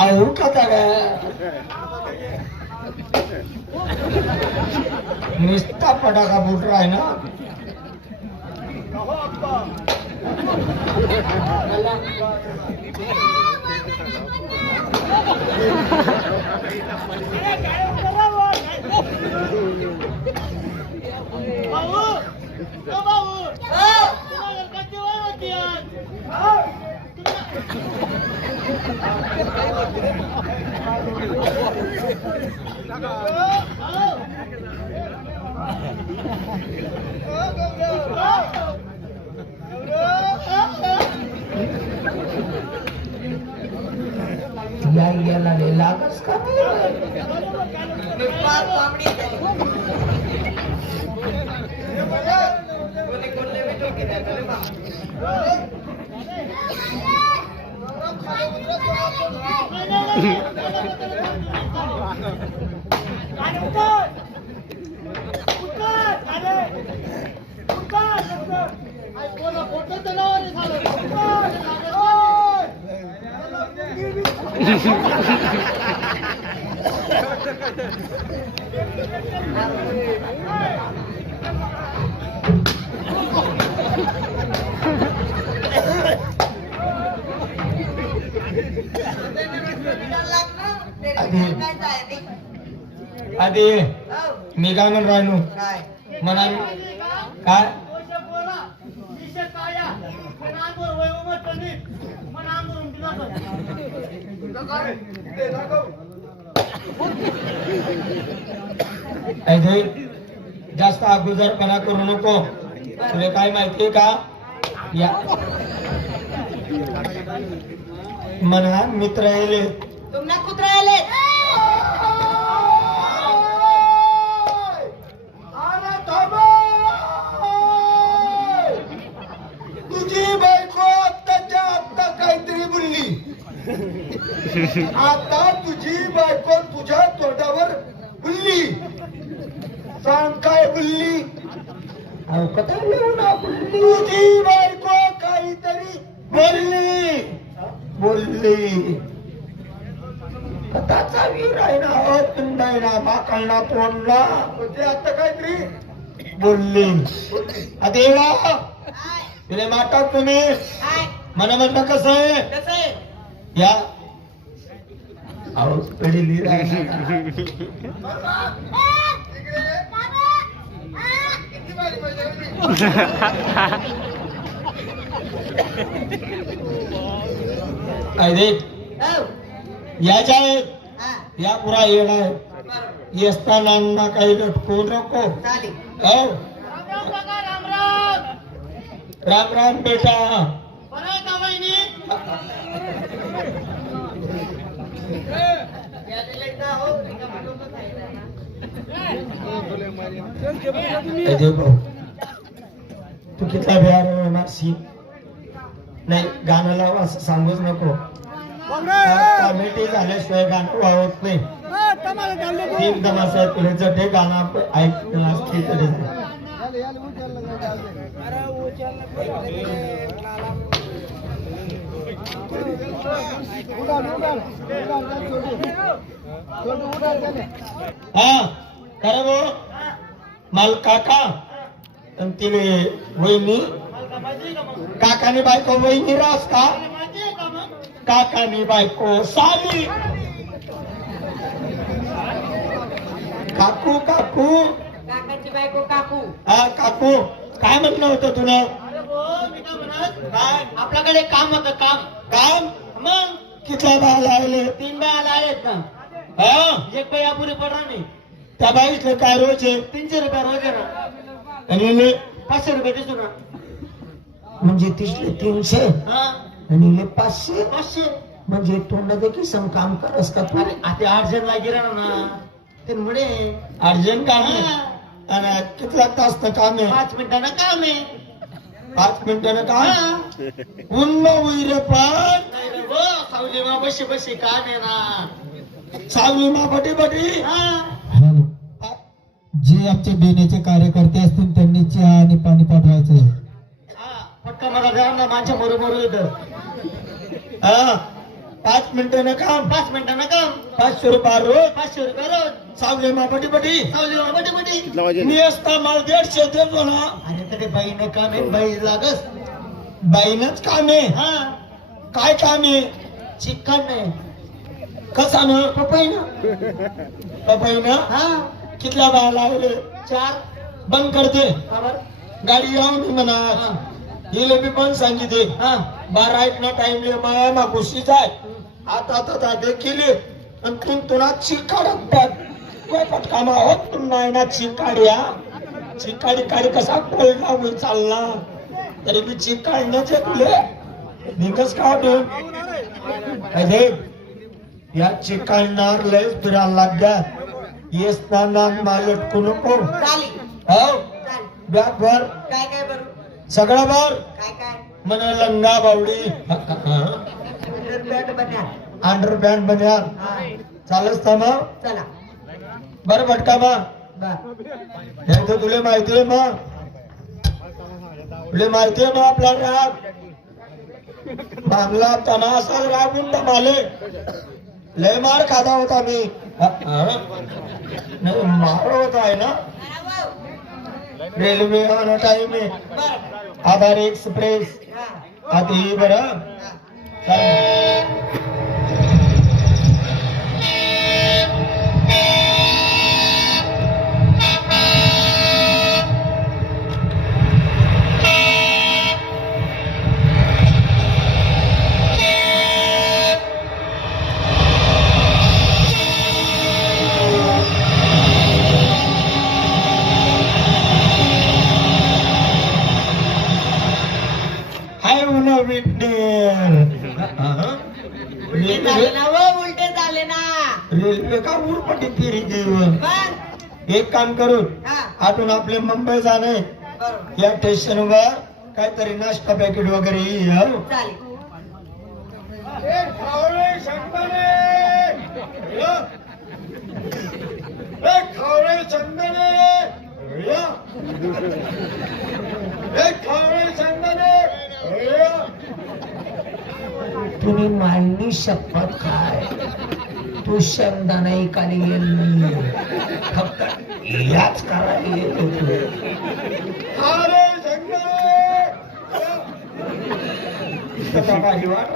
आऊ का निस्ता पटाका फुट रहा है ना. याला लागस का आधी मी काय म्हणून राहिलो म्हणा काय जास्त अगोदरपणा करू नको. तुला काय माहितीये का या म्हणा मित्र येले तुम्हाला कुत्रा आले तुझी बायको आत्ताच्या आत्ता काहीतरी बोलली. आता तुझी बायको तुझ्या तोंडावर बोलली. सांग काय बोलली. तुझी बायको काहीतरी बोलली. कथाचा वीर आहे ना तुंडाय ना माकळना तोंडला म्हणजे आता काहीतरी बोलली. देवा तिने माटा तुम्ही मला म्हणता कसं आहे या आहो पडली याच्या या पुरा येणार येसताना काही लटकू नको. राम राम बेटा. तू कितला बिहार मारशी नाही गाणं लाव असं सांगूच नको. कॉमेडी झाल्याशिवाय गाणं वावत नाही. तीन तमाशा तुला जटे गाणं ऐकलं असते तरी हा खरं भाऊ माल काका तिने वहिनी काकानी बायको वहिनी रास का काकानी बायको साली काकू काकू काकाची बायको काकू. हा काकू काय म्हटलं होतं तुला. आपल्याकडे काम होतं काम. काम मग किती बाल आले. 3 बाया आहेत ना. हा एक बाई अपुरी पडणार नाही. त्या बाईतलं काय रोज आहे 300 रुपये रोज आहे ना. आणि 500 रुपये दिसू ना. म्हणजे तिसले 300 आणि 500 500 म्हणजे तोंडात किसम काम करस का तू. आता अर्जंट लागेल ना ते मुळे अर्जंट काम आणि कितला तास काम आहे. 5 मिनिटांना काम आहे. 5 मिनिटानं काम उन्न उईरे पण सावली मा बशी बशी काम आहे ना. सावली मा बटी बटी. जे आमचे बेनेचे कार्यकर्ते असतील त्यांनी चहा आणि पाणी पाठवायचं. पटका मला द्या ना माझ्या बरोबर येतं. हा 5 मिनिटानं काम 5 मिनिटांना काम 500 रुपये रोज 500 रुपये रोज सावले मापटी पटी सावलीवर बटी मी असता मला 150 देतो ना. अरे तरी बाईने काम आहे बाई लागस बाईनच काम आहे. हा काय काम आहे चिकन नाही कसा ना पपई ना पपईना हा कितल्या बाया लावले 4 बंद करते खबर गाडी येऊन मी म्हणा हिला मी पण सांगितले हा 12 ना टाइमले माया मा घुशी जाय आता केली आणि तू तुला चिकाड कामा होत नाही ना चिकाड्या चिकाडी काडी कसा पडला होईल चालला तरी मी चिकाडण्याचे तुले निकस का अरे या चिकाडणार लय फिरायला लागल्यात येस ना मालटकू नको चाली हो चाल बॅग भर काय काय बरं सगळं भर काय काय मन लंगा बावडी बॅट बन्या अंडर पॅन्ट बन्या हा चालच था मग चला बरं भटका मग बर हे तर तुला माहिती आहे मग तुला माहिती आहे मग आपला राग मागला तना असा रागून माले लय मार खादा होता मी नाही मार होता आहे ना रेल्वे आना टाइम आहे बर आधार एक्सप्रेस हा आता ही बरं हाय उन्हा विटनेर उलटे झाले ना वो उलटे झाले ना रेल्वे का उरपटी फिरी गेली बर एक काम करू हा आतून आपले मुंबई जाणे बरोबर या स्टेशनवर काहीतरी नाश्ता पॅकेट वगैरे येईल चालेल तुम्ही मांडणी शपथ खाय तू शब्द नाही काली गेली फक्त याच करायला येत होतो माझी वाट